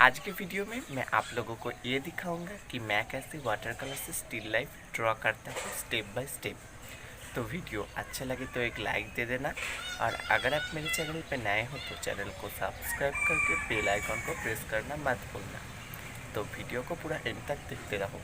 आज के वीडियो में मैं आप लोगों को ये दिखाऊंगा कि मैं कैसे वाटर कलर से स्टिल लाइफ ड्रॉ करता हूँ स्टेप बाय स्टेप। तो वीडियो अच्छा लगे तो एक लाइक दे देना, और अगर आप मेरे चैनल पर नए हो तो चैनल को सब्सक्राइब करके बेल आइकन को प्रेस करना मत भूलना। तो वीडियो को पूरा एंड तक देखते रहो।